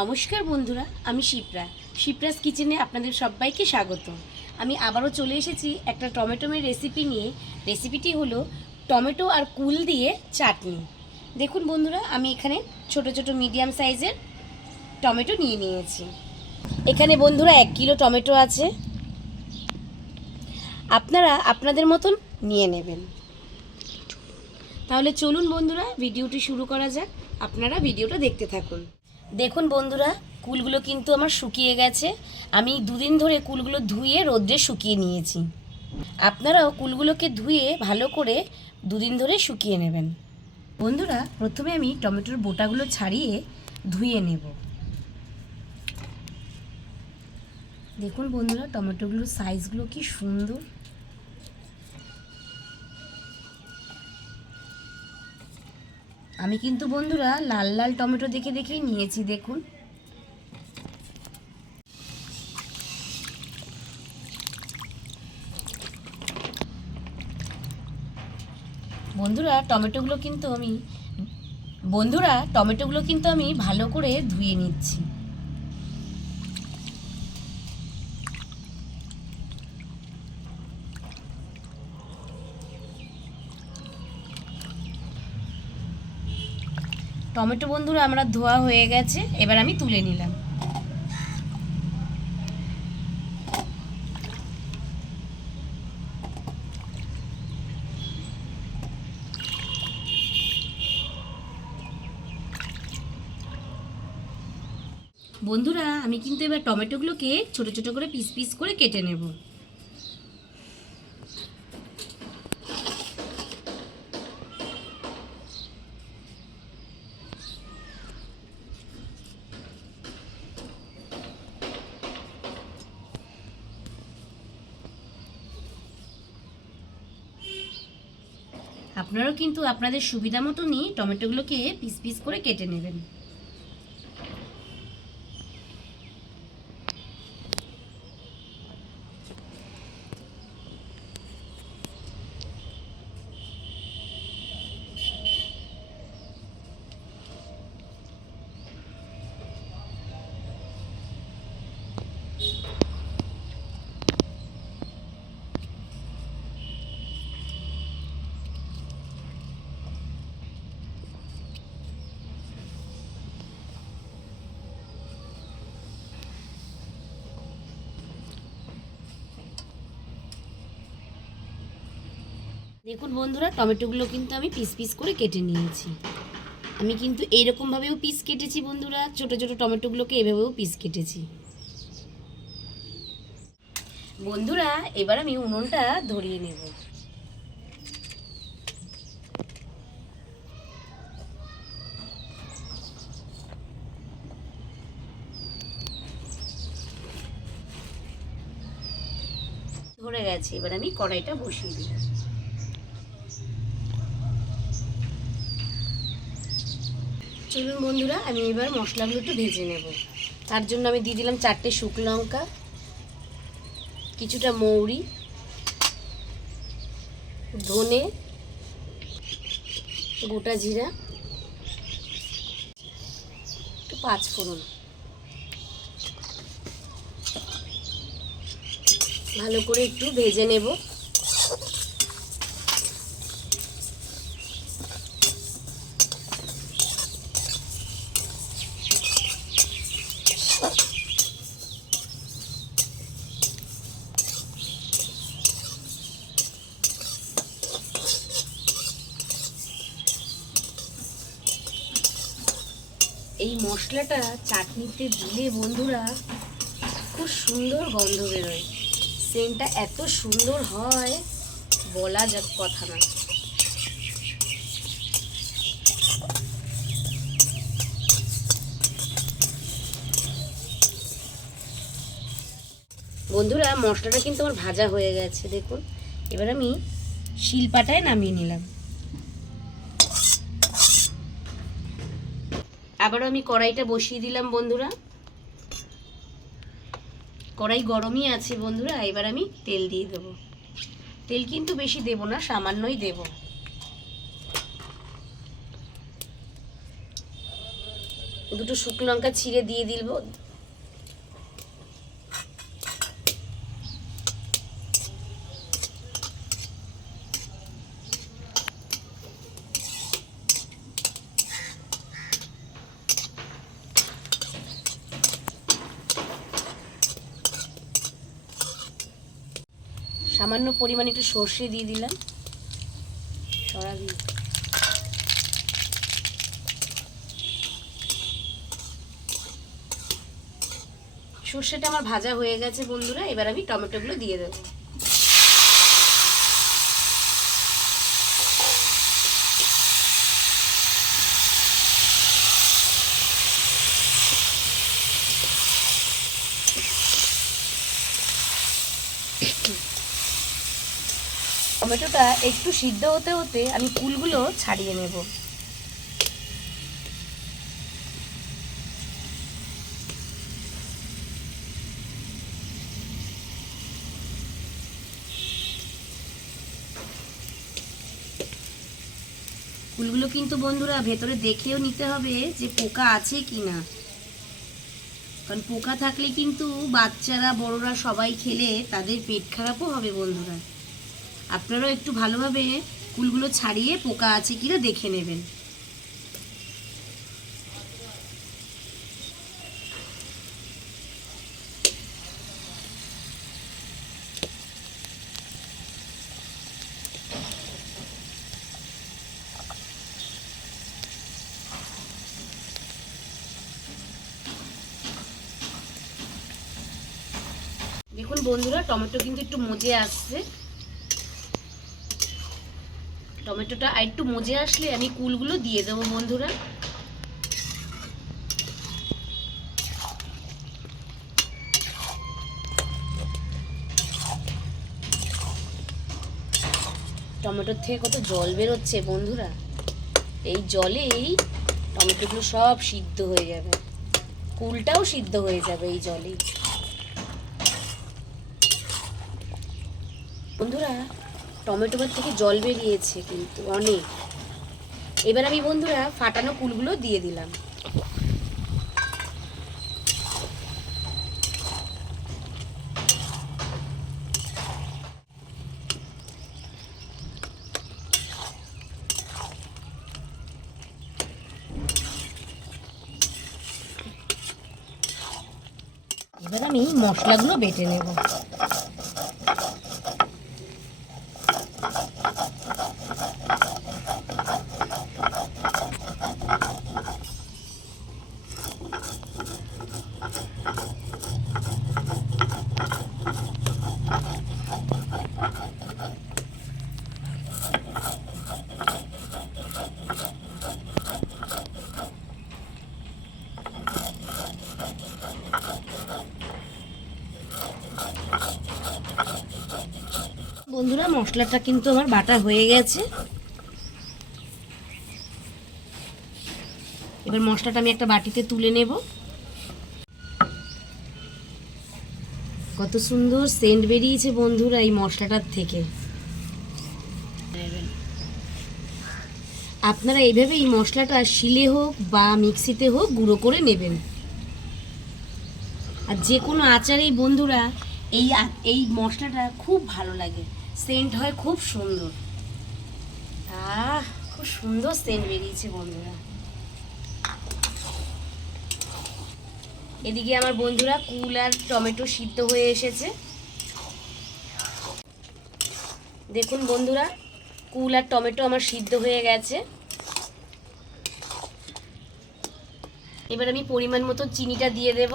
নমস্কার বন্ধুরা, আমি শিপ্রাস কিচেনে আপনাদের সবাইকে স্বাগত। আমি আবারও চলে এসেছি একটা টমেটোমের রেসিপি নিয়ে। রেসিপিটি হলো টমেটো আর কুল দিয়ে চাটনি। দেখুন বন্ধুরা, আমি এখানে ছোট ছোট মিডিয়াম সাইজের টমেটো নিয়ে নিয়েছি। এখানে বন্ধুরা 1 কিলো টমেটো আছে, আপনারা আপনাদের মতন নিয়ে নেবেন। তাহলে চলুন বন্ধুরা, ভিডিওটি শুরু করা যাক। আপনারা ভিডিওটা দেখতে থাকুন। দেখুন বন্ধুরা, কুলগুলো কিন্তু আমার শুকিয়ে গেছে। আমি 2 দিন ধরে কুলগুলো ধুয়ে রোদ্রে শুকিয়ে নিয়েছি। আপনারাও কুলগুলোকে ধুয়ে ভালো করে 2 দিন ধরে শুকিয়ে নেবেন। বন্ধুরা, প্রথমে আমি টমেটোর বোটাগুলো ছাড়িয়ে ধুয়ে নেব। দেখুন বন্ধুরা, টমেটোগুলোর সাইজগুলো কি সুন্দর। আমি কিন্তু বন্ধুরা লাল লাল টমেটো দেখেই নিয়েছি। দেখুন বন্ধুরা, টমেটোগুলো কিন্তু আমি ভালো করে ধুয়ে নিচ্ছি। টমেটো বন্ধুরা আমরা ধোয়া হয়ে গেছে, এবার আমি তুলে নিলাম। বন্ধুরা, আমি কিন্তু এবার টমেটোগুলোকে ছোট ছোট করে পিস পিস করে কেটে নেব। আপনারাও কিন্তু আপনাদের সুবিধা মতনই টমেটোগুলোকে পিস পিস করে কেটে নেবেন। দেখুন বন্ধুরা, টমেটোগুলো কিন্তু আমি পিস পিস করে কেটে নিয়েছি। আমি কিন্তু এইরকমভাবেও পিস কেটেছি বন্ধুরা, ছোট ছোট টমেটোগুলোকে এভাবেও পিস কেটেছি। বন্ধুরা, এবার আমি উনুনটা ধরিয়ে নেব। ধরে গেছে, এবার আমি কড়াইটা বসিয়ে দিই। চলুন বন্ধুরা, আমি এবার মশলাগুলো একটু ভেজে নেব। তার জন্য আমি দিয়ে দিলাম 4টে শুকনো লঙ্কা, কিছুটা মৌরি, ধনে, গোটা জিরা, একটু 5 ফোড়ন। ভালো করে একটু ভেজে নেব। এই মশলাটা চাটনিতে দিলে বন্ধুরা খুব সুন্দর গন্ধ বেরোয়। সেন্টটা এত সুন্দর হয়, বলা যাক কথা না। বন্ধুরা, মশলাটা কিন্তু আমার ভাজা হয়ে গেছে। দেখুন, এবার আমি শিলপাটায় নামিয়ে নিলাম। আবারও আমি কড়াইটা বসিয়ে দিলাম বন্ধুরা। কড়াই গরমই আছে বন্ধুরা, এবার আমি তেল দিয়ে দেবো। তেল কিন্তু বেশি দেব না, সামান্যই দেব। দুটো শুকনো লঙ্কা ছিঁড়ে দিয়ে দিব। সামান্য পরিমাণে একটু সর্ষে দিয়ে দিলাম, সয়াবিন। সর্ষেটা আমার ভাজা হয়ে গেছে বন্ধুরা, এবার আমি টমেটোগুলো দিয়ে দেবো। টমেটোটা একটু সিদ্ধ হতে হতে আমি কুলগুলো ছাড়িয়ে নেব। কুলগুলো কিন্তু বন্ধুরা ভেতরে দেখেও নিতে হবে যে পোকা আছে কি না, কারণ পোকা থাকলে কিন্তু বাচ্চারা বড়রা সবাই খেলে তাদের পেট খারাপও হবে বন্ধুরা। আপনারাও একটু ভালোভাবে কুলগুলো ছাড়িয়ে পোকা আছে কিনা দেখে নেবেন। দেখুন বন্ধুরা টমেটো কিন্তু একটু মজে আসছে। টমেটোটা আর একটু মজে আসলে আমি কুলগুলো দিয়ে দেবো বন্ধুরা। টমেটোর থেকে কত জল বেরোচ্ছে বন্ধুরা, এই জলেই টমেটোগুলো সব সিদ্ধ হয়ে যাবে, কুলটাও সিদ্ধ হয়ে যাবে এই জলেই। বন্ধুরা টমেটোর থেকে জল বেরিয়েছে কিন্তু অনেক। এবার আমি বন্ধুরা ফাটানো কুলগুলো দিয়ে দিলাম। এবার আমি মশলাগুলো বেটে নেব। বন্ধুরা মশলাটা কিন্তু আমার বাটা হয়ে গেছে। এবার মশলাটা আমি একটা বাটিতে তুলে নেব। কত সুন্দর সেন্ট বেরিয়েছে বন্ধুরা এই মশলাটার থেকে। আপনারা এইভাবে এই মশলাটা শিলে হোক বা মিক্সিতে হোক গুঁড়ো করে নেবেন। আর যে কোনো আচারেই বন্ধুরা এই মশলাটা খুব ভালো লাগে, সেন্ট হয় খুব সুন্দর। খুব সুন্দর সেন্ট বেরিয়েছে বন্ধুরা। এদিকে আমার বন্ধুরা কুল আর টমেটো সিদ্ধ হয়ে এসেছে। দেখুন বন্ধুরা কুল আর টমেটো আমার সিদ্ধ হয়ে গেছে। এবার আমি পরিমাণ মতো চিনিটা দিয়ে দেব।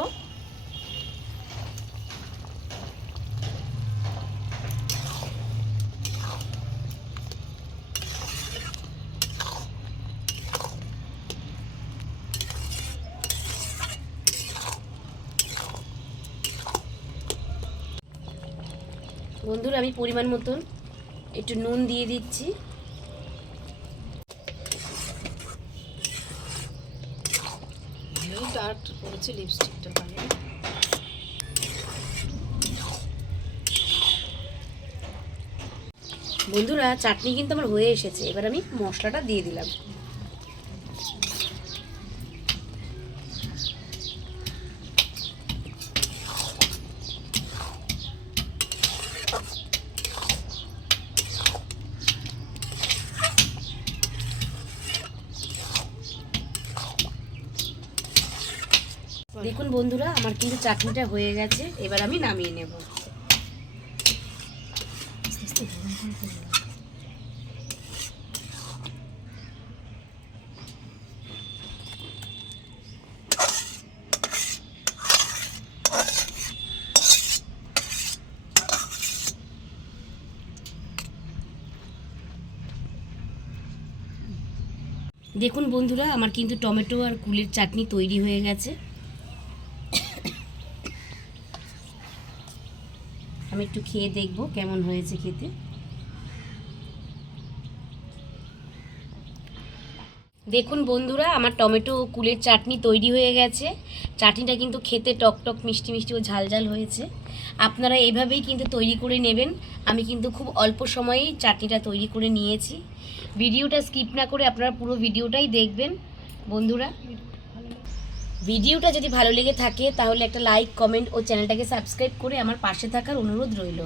বন্ধুরা আমি পরিমাণ মতন একটু নুন দিয়ে দিচ্ছি। লিপস্টিকটা বন্ধুরা চাটনি কিন্তু আমার হয়ে এসেছে। এবার আমি মশলাটা দিয়ে দিলাম। দেখুন বন্ধুরা, আমার কিন্তু চাটনিটা হয়ে গেছে, এবার আমি নামিয়ে নেব। দেখুন বন্ধুরা, আমার কিন্তু টমেটো আর কুলের চাটনি তৈরি হয়ে গেছে। আমি একটু খেয়ে দেখব কেমন হয়েছে খেতে। দেখুন বন্ধুরা, আমার টমেটো ও কুলের চাটনি তৈরি হয়ে গেছে। চাটনিটা কিন্তু খেতে টক টক মিষ্টি মিষ্টি ও ঝাল ঝাল হয়েছে। আপনারা এইভাবেই কিন্তু তৈরি করে নেবেন। আমি কিন্তু খুব অল্প সময়েই চাটনিটা তৈরি করে নিয়েছি। ভিডিওটা স্কিপ না করে আপনারা পুরো ভিডিওটাই দেখবেন বন্ধুরা। ভিডিওটা যদি ভালো লেগে থাকে তাহলে একটা লাইক, কমেন্ট ও চ্যানেলটাকে সাবস্ক্রাইব করে আমার পাশে থাকার অনুরোধ রইল।